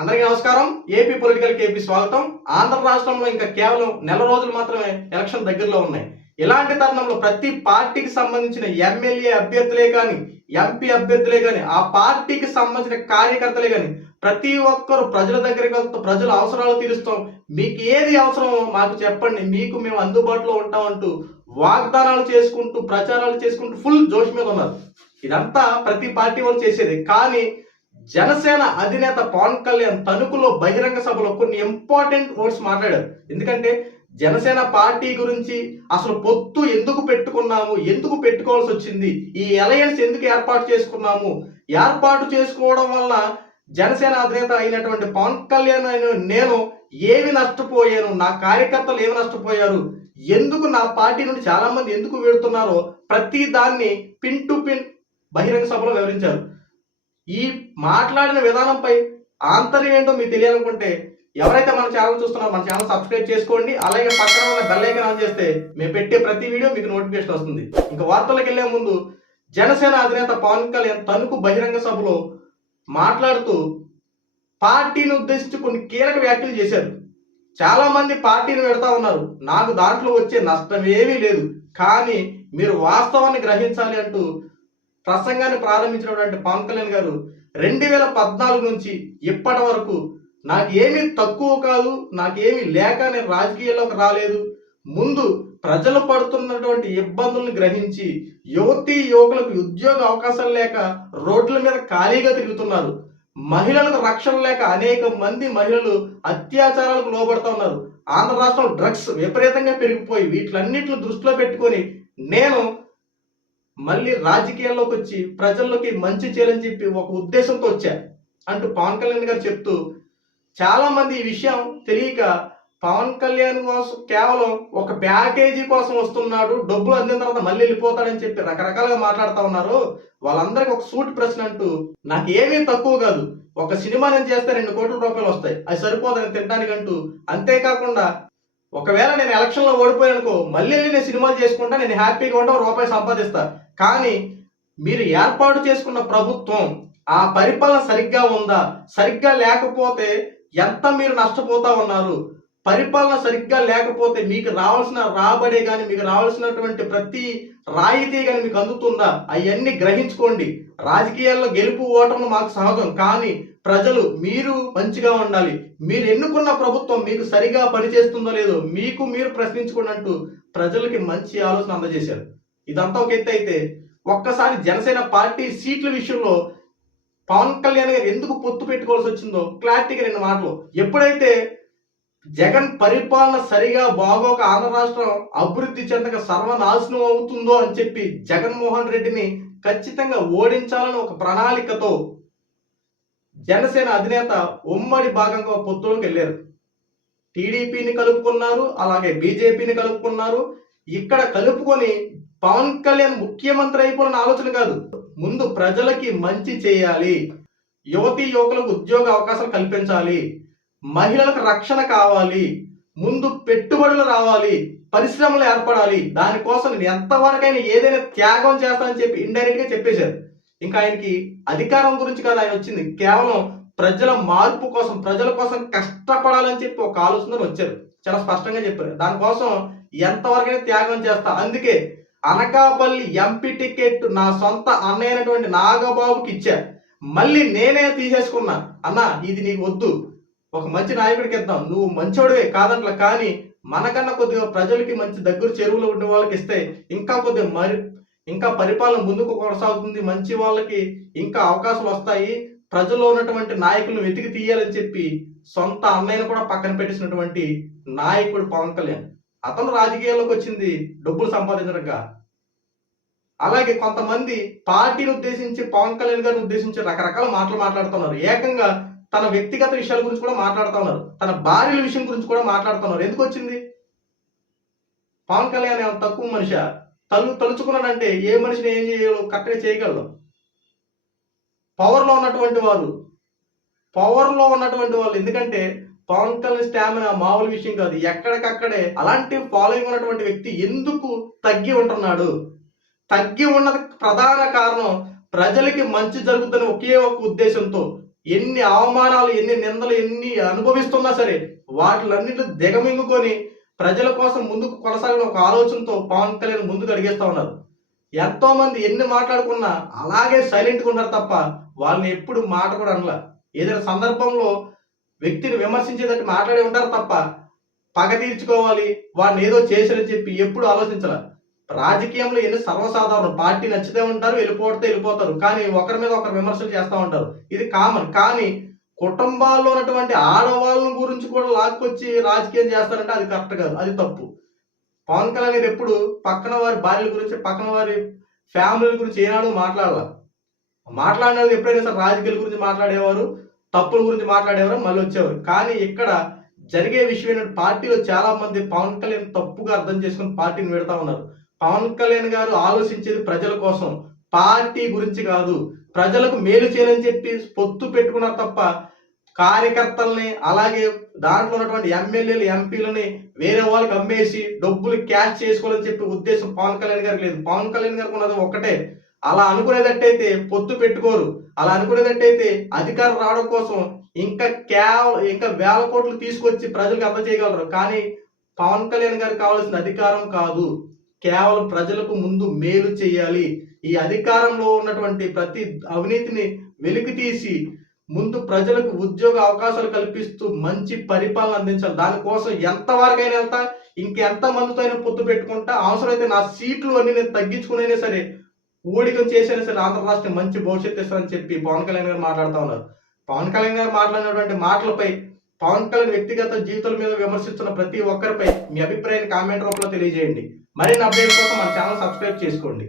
అందరికీ నమస్కారం. AP political KP స్వాగతం. ఆంధ్ర రాష్ట్రంలో ఇంకా కేవలం నెల రోజులు మాత్రమే ఎలక్షన్ దగ్గరలో ఉన్నాయి. ఇలాంటి తరుణంలో ప్రతి పార్టీకి సంబంధించిన ఎమ్మెల్యే అభ్యర్థులే కానీ ఎంపీ అభ్యర్థులే కానీ ఆ పార్టీకి సంబంధించిన కార్యకర్తలే కానీ ప్రతి ఒక్కరు ప్రజల దగ్గరికి వెళ్తూ ప్రజల అవసరాలు తీరుస్తాం. మీకు ఏది అవసరమో మాకు చెప్పండి. మీకు మేము అందుబాటులో ఉంటామంటూ వాగ్దానాలు చేసుకుంటూ ప్రచారాలు చేసుకుంటూ ఫుల్ జోష్ మీద ఉన్నారు. ఇదంతా ప్రతి పార్టీ వాళ్ళు చేసేది. కానీ జనసేన అధినేత పవన్ కళ్యాణ్ తణుకులో బహిరంగ సభలో కొన్ని ఇంపార్టెంట్ వర్డ్స్ మాట్లాడారు. ఎందుకంటే జనసేన పార్టీ గురించి అసలు పొత్తు ఎందుకు పెట్టుకున్నాము? ఎందుకు పెట్టుకోవాల్సి వచ్చింది? ఈ అలయన్స్ ఎందుకు ఏర్పాటు చేసుకున్నాము? ఏర్పాటు చేసుకోవడం వల్ల జనసేన అధినేత అయినటువంటి పవన్ కళ్యాణ్ అయిన నేను ఏమి నష్టపోయాను? నా కార్యకర్తలు ఏమి నష్టపోయారు? ఎందుకు నా పార్టీ నుండి చాలా మంది ఎందుకు వెళుతున్నారో ప్రతి దాన్ని పిన్ టు పిన్ బహిరంగ సభలో వివరించారు. ఈ మాట్లాడిన విధానంపై ఆంతర్యం ఏంటో మీకు తెలియాలనుకుంటే ఎవరైతే మన ఛానల్ చూస్తున్నారో మన ఛానల్ సబ్స్క్రైబ్ చేసుకోండి. అలాగే పక్కన ఉన్న బెల్ ఐకన్ ఆన్ చేస్తే మేము పెట్టే ప్రతి వీడియో మీకు నోటిఫికేషన్ వస్తుంది. ఇంకా వార్తలకు వెళ్ళే ముందు జనసేన అధినేత పవన్ కళ్యాణ్ తణుకు బహిరంగ సభలో మాట్లాడుతూ పార్టీని ఉద్దేశించి కొన్ని కీలక వ్యాఖ్యలు చేశారు. చాలా మంది పార్టీని పెడతా ఉన్నారు. నాకు దాంట్లో వచ్చే నష్టం ఏమీ లేదు. కానీ మీరు వాస్తవాన్ని గ్రహించాలి అంటూ ప్రసంగాన్ని ప్రారంభించినటువంటి పవన్ కళ్యాణ్ గారు రెండు వేల పద్నాలుగు నుంచి ఇప్పటి వరకు నాకు తక్కువ కాదు నాకేమీ లేక నేను రాజకీయాల్లోకి రాలేదు. ముందు ప్రజలు పడుతున్నటువంటి ఇబ్బందులను గ్రహించి యువతి యువకులకు ఉద్యోగ అవకాశాలు లేక రోడ్ల మీద ఖాళీగా తిరుగుతున్నారు. మహిళలకు రక్షణ లేక అనేక మంది మహిళలు అత్యాచారాలకు లోబడుతూ ఉన్నారు. ఆంధ్ర రాష్ట్రంలో డ్రగ్స్ విపరీతంగా పెరిగిపోయి వీటిలన్నింటిని దృష్టిలో పెట్టుకొని నేను మళ్ళీ రాజకీయాల్లోకి వచ్చి ప్రజల్లోకి మంచి చేయాలని చెప్పి ఒక ఉద్దేశంతో వచ్చా అంటూ పవన్ కళ్యాణ్ గారు చెప్తూ చాలా మంది ఈ విషయం తెలియక పవన్ కళ్యాణ్ కోసం కేవలం ఒక ప్యాకేజీ కోసం వస్తున్నాడు డబ్బులు అందిన తర్వాత మళ్ళీ వెళ్ళిపోతాడని చెప్పి రకరకాలుగా మాట్లాడుతూ ఉన్నారు. వాళ్ళందరికీ ఒక సూట్ ప్రశ్న అంటూ నాకు ఏమీ తక్కువ కాదు ఒక సినిమా నేను చేస్తే రెండు కోట్ల రూపాయలు వస్తాయి అది సరిపోదని తినడానికంటూ అంతేకాకుండా ఒకవేళ నేను ఎలక్షన్లో ఓడిపోయానుకో మళ్ళీ వెళ్ళి నేను సినిమాలు చేసుకుంటా నేను హ్యాపీగా ఉంటా రూపాయి సంపాదిస్తా. కానీ మీరు ఏర్పాటు చేసుకున్న ప్రభుత్వం ఆ పరిపాలన సరిగ్గా ఉందా? సరిగ్గా లేకపోతే ఎంత మీరు నష్టపోతా ఉన్నారు? పరిపాలన సరిగ్గా లేకపోతే మీకు రావాల్సిన రాబడే కానీ మీకు రావాల్సినటువంటి ప్రతి రాయితీ కానీ మీకు అందుతుందా? అవన్నీ గ్రహించుకోండి. రాజకీయాల్లో గెలుపు ఓటములు మాకు సహజం. కానీ ప్రజలు మీరు మంచిగా ఉండాలి. మీరు ఎన్నుకున్న ప్రభుత్వం మీకు సరిగా పనిచేస్తుందో లేదో మీకు మీరు ప్రశ్నించుకున్నట్టు ప్రజలకి మంచి ఆలోచన అందజేశారు. ఇదంతా ఒక ఎత్తు అయితే ఒక్కసారి జనసేన పార్టీ సీట్ల విషయంలో పవన్ కళ్యాణ్ గారు ఎందుకు పొత్తు పెట్టుకోవాల్సి వచ్చిందో క్లారిటీగా రెండు మాటలు. ఎప్పుడైతే జగన్ పరిపాలన సరిగా బాగోక ఆంధ్ర రాష్ట్రం అభివృద్ధి చెందక సర్వనాశనం అవుతుందో అని చెప్పి జగన్మోహన్ రెడ్డిని ఖచ్చితంగా ఓడించాలని ఒక ప్రణాళికతో జనసేన అధినేత ఉమ్మడి భాగంగా పొత్తులోకి వెళ్ళారు. టీడీపీని కలుపుకున్నారు అలాగే బీజేపీని కలుపుకున్నారు. ఇక్కడ కలుపుకొని పవన్ కళ్యాణ్ ముఖ్యమంత్రి అయిపోయిన ఆలోచన కాదు. ముందు ప్రజలకి మంచి చేయాలి. యువతి యువకులకు ఉద్యోగ అవకాశాలు కల్పించాలి. మహిళలకు రక్షణ కావాలి. ముందు పెట్టుబడులు రావాలి. పరిశ్రమలు ఏర్పడాలి. దానికోసం నేను ఎంతవరకైనా ఏదైనా త్యాగం చేస్తానని చెప్పి ఇండైరెక్ట్గా చెప్పేశారు. ఇంకా ఆయనకి అధికారం గురించి కాదు ఆయన వచ్చింది. కేవలం ప్రజల మార్పు కోసం ప్రజల కోసం కష్టపడాలని చెప్పి ఒక ఆలోచన వచ్చారు. చాలా స్పష్టంగా చెప్పారు. దానికోసం ఎంతవరకైనా త్యాగం చేస్తా. అందుకే అనకాపల్లి ఎంపీ టికెట్ నా సొంత అన్నయ్య అయినటువంటి నాగబాబుకి ఇచ్చా. మళ్ళీ నేనే తీసేసుకున్నా. అన్న ఇది నీకు వద్దు. ఒక మంచి నాయకుడికి ఇద్దాం. నువ్వు మంచోడివే కాదట్ల. కానీ మనకన్నా కొద్దిగా ప్రజలకి మంచి దగ్గర చెరువులో ఉండే వాళ్ళకి ఇస్తే ఇంకా కొద్దిగా మరి ఇంకా పరిపాలన ముందుకు కొనసాగుతుంది. మంచి వాళ్ళకి ఇంకా అవకాశాలు వస్తాయి. ప్రజల్లో ఉన్నటువంటి నాయకులను వెతికి తీయాలని చెప్పి సొంత అన్నయ్యను కూడా పక్కన పెట్టేసినటువంటి నాయకుడు పవన్ కళ్యాణ్. అతను రాజకీయాల్లోకి వచ్చింది డబ్బులు సంపాదించడంగా. అలాగే కొంతమంది పార్టీని ఉద్దేశించి పవన్ కళ్యాణ్ గారిని ఉద్దేశించి రకరకాల మాటలు మాట్లాడుతున్నారు. ఏకంగా తన వ్యక్తిగత విషయాల గురించి కూడా మాట్లాడుతున్నారు తన భార్యల విషయం గురించి కూడా మాట్లాడుతున్నారు ఎందుకు వచ్చింది? పవన్ కళ్యాణ్ తక్కువ మనిషి? తలు తలుచుకున్నాడంటే ఏ మనిషిని ఏం చేయాలో కరెక్ట్గా చేయగలరు పవర్లో ఉన్నటువంటి వాళ్ళు. పవర్లో ఉన్నటువంటి వాళ్ళు. ఎందుకంటే పవన్ కళ్యాణ్ స్టామినా మామూలు విషయం కాదు. ఎక్కడికక్కడే అలాంటి ఫాలోయింగ్ ఉన్నటువంటి వ్యక్తి ఎందుకు తగ్గి ఉంటున్నాడు? తగ్గి ఉన్నది ప్రధాన కారణం ప్రజలకి మంచి జరుగుతున్న ఒకే ఒక ఉద్దేశంతో ఎన్ని అవమానాలు ఎన్ని నిందలు ఎన్ని అనుభవిస్తున్నా సరే వాటిలన్నింటిని దిగమింగుకొని ప్రజల కోసం ముందుకు కొనసాగిన ఒక ఆలోచనతో పవన్ కళ్యాణ్ ముందుకు అడిగేస్తా ఉన్నారు. ఎంతో మంది ఎన్ని మాట్లాడుకున్నా అలాగే సైలెంట్గా ఉన్నారు తప్ప వాళ్ళని ఎప్పుడు మాట కూడా అనలా. ఏదైనా సందర్భంలో వ్యక్తిని విమర్శించేటట్టు మాట్లాడి ఉంటారు తప్ప పగ తీర్చుకోవాలి వాడిని ఏదో చేశారని చెప్పి ఎప్పుడు ఆలోచించాల. రాజకీయంలో ఎన్ని సర్వసాధారణం పార్టీ నచ్చితే ఉంటారు వెళ్ళిపోతే వెళ్ళిపోతారు కానీ ఒకరి మీద ఒకరు విమర్శలు చేస్తూ ఉంటారు. ఇది కామన్ కానీ కుటుంబాల్లో ఉన్నటువంటి ఆడవాళ్ళని గురించి కూడా లాక్కొచ్చి రాజకీయం చేస్తారంటే అది కరెక్ట్ కాదు అది తప్పు. పవన్ కళ్యాణ్ గారు ఎప్పుడు పక్కన వారి భార్యల గురించి పక్కన వారి ఫ్యామిలీల గురించి ఏనాడు మాట్లాడాల. మాట్లాడినది ఎప్పుడైనా సరే రాజకీయాల గురించి మాట్లాడేవారు తప్పుల గురించి మాట్లాడేవారు మళ్ళీ వచ్చేవారు. కానీ ఇక్కడ జరిగే విషయం ఏంటంటే పార్టీలో చాలా మంది పవన్ కళ్యాణ్ తప్పుగా అర్థం చేసుకుని పార్టీని పెడతా ఉన్నారు. పవన్ కళ్యాణ్ గారు ఆలోచించేది ప్రజల కోసం పార్టీ గురించి కాదు ప్రజలకు మేలు చేయాలని చెప్పి పొత్తు పెట్టుకున్నారు తప్ప కార్యకర్తల్ని అలాగే దాంట్లో ఉన్నటువంటి ఎమ్మెల్యేలు ఎంపీలని వేరే వాళ్ళకి అమ్మేసి డబ్బులు క్యాష్ చేసుకోవాలని చెప్పి ఉద్దేశం పవన్ కళ్యాణ్ గారికి లేదు. పవన్ కళ్యాణ్ గారికి ఉన్నది ఒకటే అలా అనుకునేటట్టయితే పొత్తు పెట్టుకోరు. అలా అనుకునేటట్టయితే అధికారం రావడం కోసం ఇంకా కేవలం ఇంకా వేల కోట్లు తీసుకొచ్చి ప్రజలకు అందజేయగలరు. కానీ పవన్ కళ్యాణ్ గారికి కావాల్సిన అధికారం కాదు. కేవలం ప్రజలకు ముందు మేలు చేయాలి. ఈ అధికారంలో ఉన్నటువంటి ప్రతి అవినీతిని వెలికి తీసి ముందు ప్రజలకు ఉద్యోగ అవకాశాలు కల్పిస్తూ మంచి పరిపాలన అందించాలి. దానికోసం ఎంత వెళ్తా ఇంకెంత మందితో అయినా పొత్తు పెట్టుకుంటా అవసరమైతే నా సీట్లు అన్ని నేను తగ్గించుకునైనా సరే ఊడికం చేసైనా సరే ఆంధ్ర రాష్ట్రం మంచి భవిష్యత్తు ఇస్తారని చెప్పి పవన్ కళ్యాణ్ గారు మాట్లాడుతూ ఉన్నారు. పవన్ కళ్యాణ్ గారు మాట్లాడినటువంటి మాటలపై పవన్ కళ్యాణ్ వ్యక్తిగత జీవితాల మీద విమర్శిస్తున్న ప్రతి ఒక్కరిపై మీ అభిప్రాయాన్ని కామెంట్ రూపంలో తెలియజేయండి. మరిన్ని అప్డేట్స్ కోసం మన ఛానల్ సబ్స్క్రైబ్ చేసుకోండి.